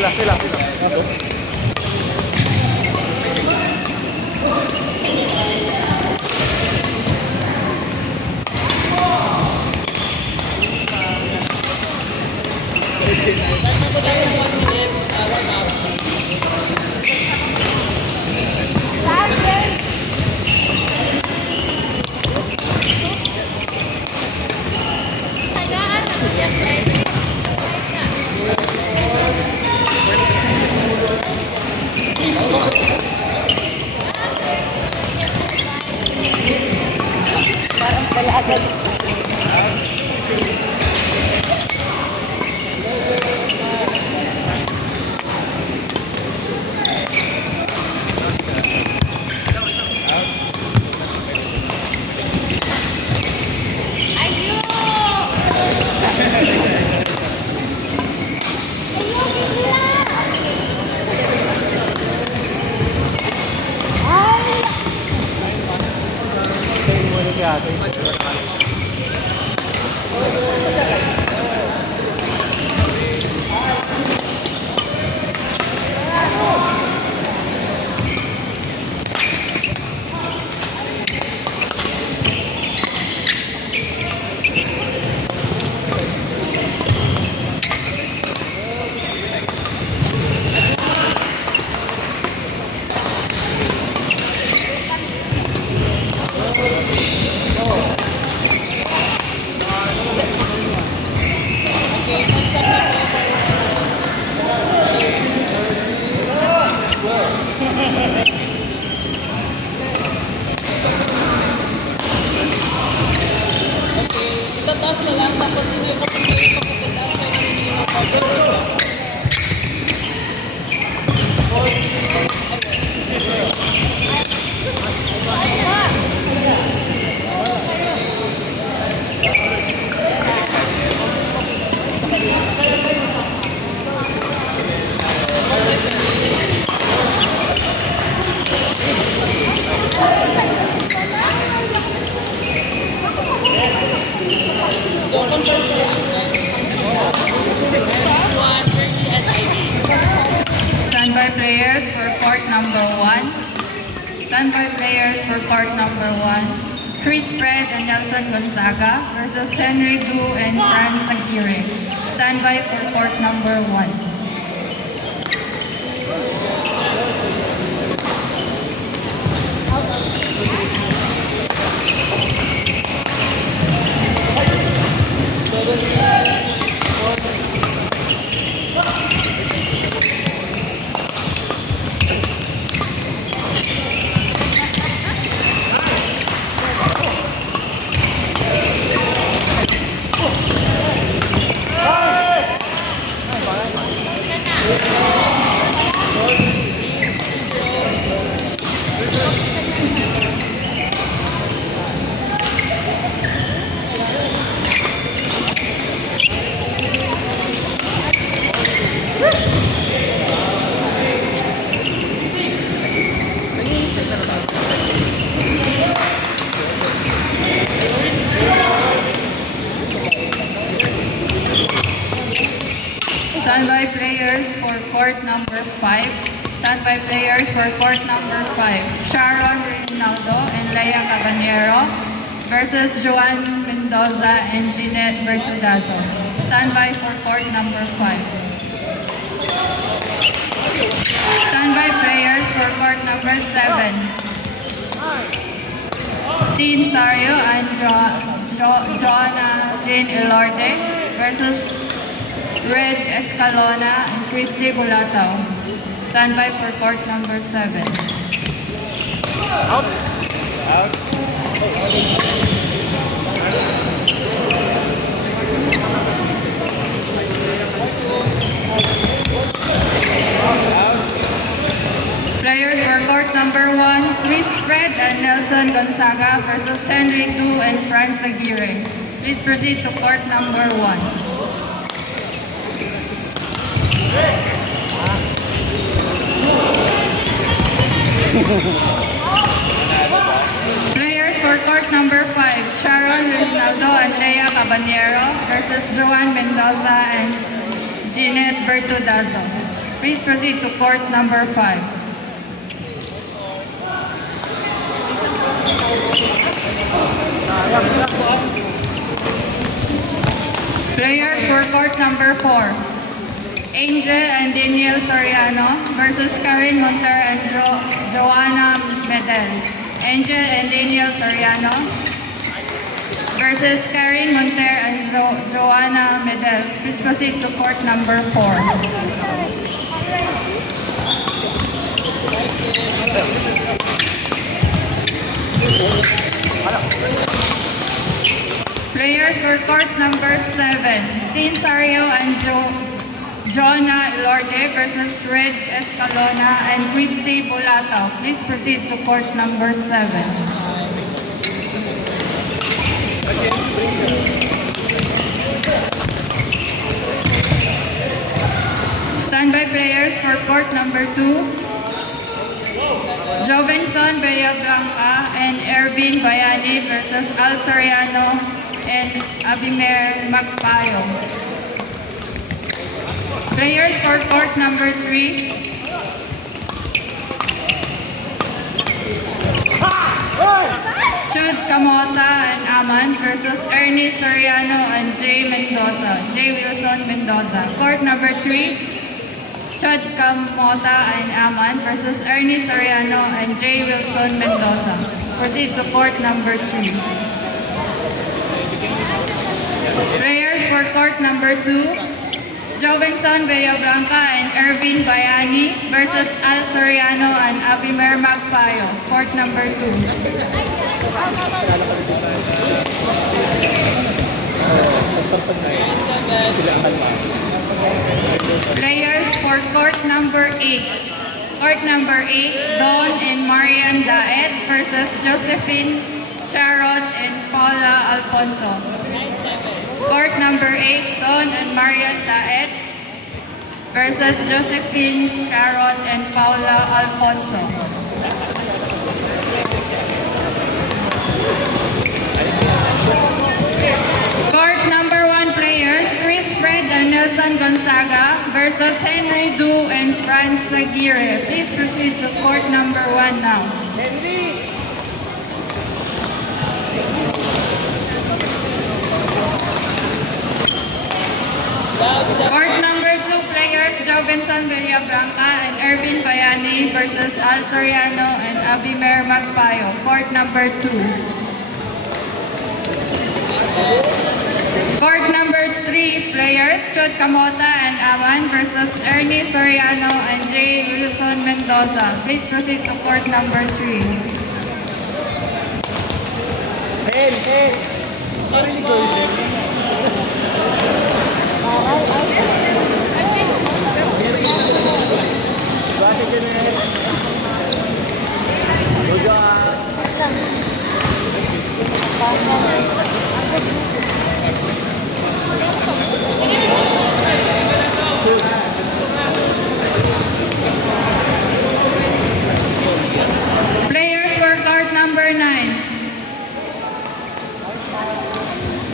Sila. Itataas mo lang, tapos hindi ko pagkakita kaya namin ng cover. So, confirm ko lang. Standby players for court number 1. Standby players for court number 1. Chris Fred and Nelson Gonzaga versus Henry Du and Franz Aguirre. Standby for court number 1. Standby players for court number 5. Standby players for court number 5. Sharon Reynaldo and Leia Cabanero versus Joan Mendoza and Jeanette Bertudazo. Standby for court number 5. Standby players for court number 7. Dean Sario and Joanna Lynn Elorde versus Red Escalona and Christy Bulatao. Standby for court number 7. Out. Players for court number 1, Chris Fred and Nelson Gonzaga versus Henry Du and Franz Aguirre. Please proceed to court number 1. Players for court number 5, Sharon Reynaldo and Leia Cabanero versus Joan Mendoza and Jeanette Bertudazo. Please proceed to court number 5. Players for court number 4. Angel and Daniel Soriano versus Karen Monter and Joanna Medel. Angel and Daniel Soriano versus Karen Monter and Joanna Medel. Please proceed to court number 4. Players for court number 7. Tin Sario and Jonah Lorde versus Red Escalona and Christy Bulato. Please proceed to court number 7. Standby players for court number 2. Jovenson Villablanca and Ervin Bayani versus Al Soriano and Abimer Magpayo. Players for court number 3. Chud Camota and Aman versus Ernie Soriano and Jay Wilson Mendoza. Court number 3. Chud Camota and Aman versus Ernie Soriano and Jay Wilson Mendoza. Proceed to court number 3. Players for court number 2. Jovenson Villablanca and Ervin Bayani versus Al Soriano and Abimer Magpayo. Court number 2. Players for court number 8. Court number 8, Don and Marian Daet versus Josephine Sharon and Paula Alfonso. Court number 8, Don and Marian Daet versus Josephine Sharon and Paula Alfonso. Court number 1 players, Chris Fred and Nelson Gonzaga versus Henry Du and Franz Aguirre. Please proceed to court number 1 now. Henry! Court number 2 players, Jovenson Villablanca and Ervin Bayani versus Al Soriano and Abimer Magpayo. Court number 2. Court number 3 players, Chud Camota and Aman versus Ernie Soriano and Jay Wilson Mendoza. Please proceed to court number 3. Hel! Sorry, Players for court number 9.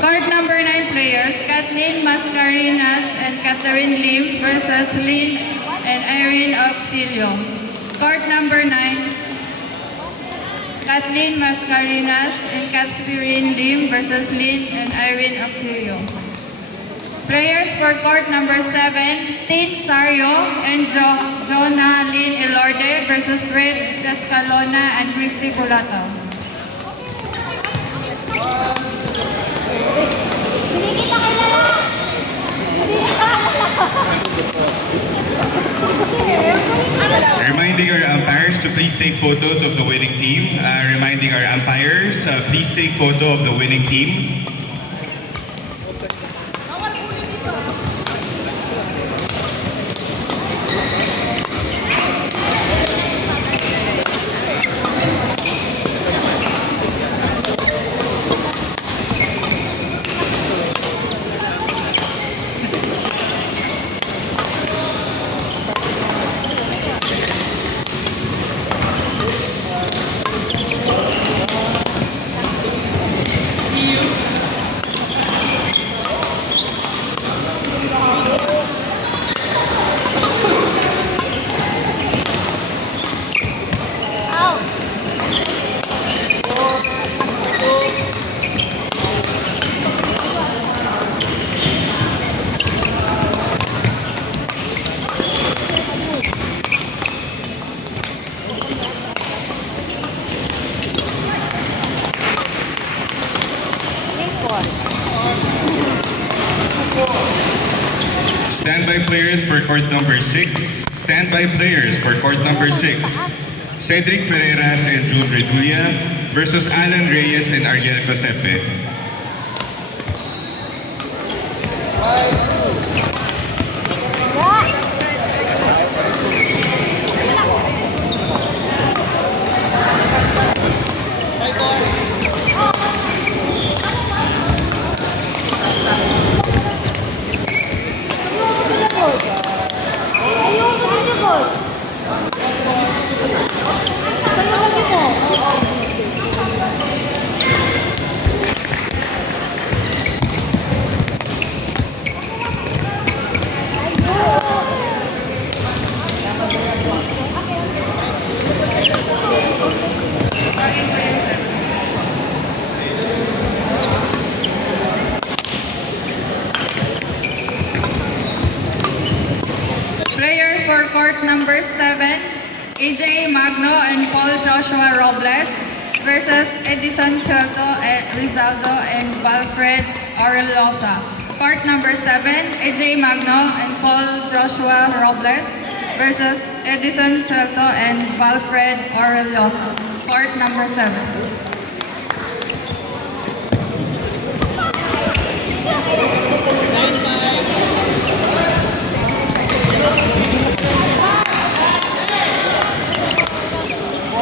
Court number 9 players, Kathleen Mascarinas and Catherine Lim versus Lynn and Irene Auxilio. Court number 9, Kathleen Mascarinas and Catherine Lim versus Lynn and Irene Auxilio. Players for court number 7, Tin Sario and Jonah Lynn Elorde versus Red Escalona and Christy Bulato. Reminding our umpires to please take photos of the winning team. Reminding our umpires, please take photo of the winning team. Standby players for court number 6. Standby players for court number 6. Cedric Ferreras and June Redulla versus Alan Reyes and Ariel Cosepe. Login po yan, sir. Players for court number 7, AJ Magno and Paul Joshua Robles versus Edison Soto, Rizaldo and Valfred Arelosa. Court number 7, AJ Magno and Paul Joshua Robles versus Edison Soto and Valfred Arelosa. Court number 7.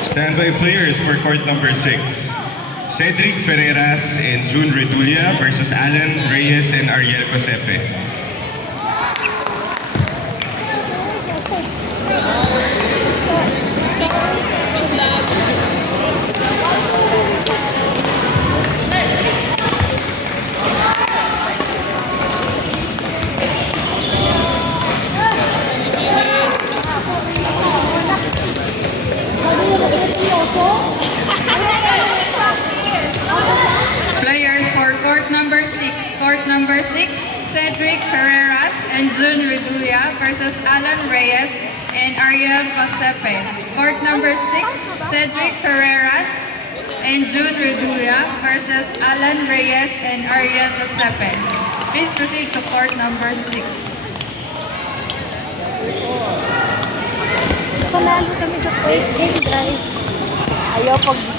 Standby players for court number 6. Cedric Ferreras and June Redulla versus Alan Reyes and Ariel Cosepe. Six lahat. Players for court number 6. Court number 6, Cedric Carreras and June Redulla versus Alan Reyes and Ariel Cosepe. Court number 6, Cedric Carreras and June Redulla versus Alan Reyes and Ariel Cosepe. Please proceed to court number 6. Panalo kami sa first game, guys. Ayaw pag